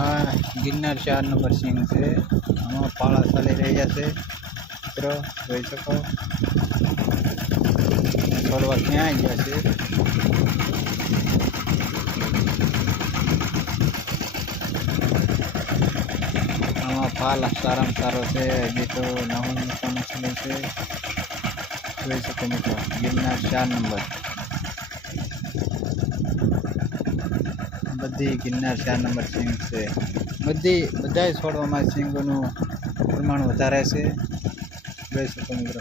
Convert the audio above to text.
આ ગિરનાર 4 નંબર સિંગ છે. આમાં પાળા ચાલી રહ્યા છે મિત્રો, જોઈ શકો. છોડવા ક્યાં ગયા છે? આમાં પાલ સારામાં સારો છે. હજી તો નવું મૂકવાનું છે. જોઈ શકો મિત્રો, ગિરનાર 4 નંબર. બધી ગિરનાર 4 નંબર સિંગ છે. બધાય છોડવામાં સિંગોનું પ્રમાણ વધારે છે. જોઈ શકો મિત્રો.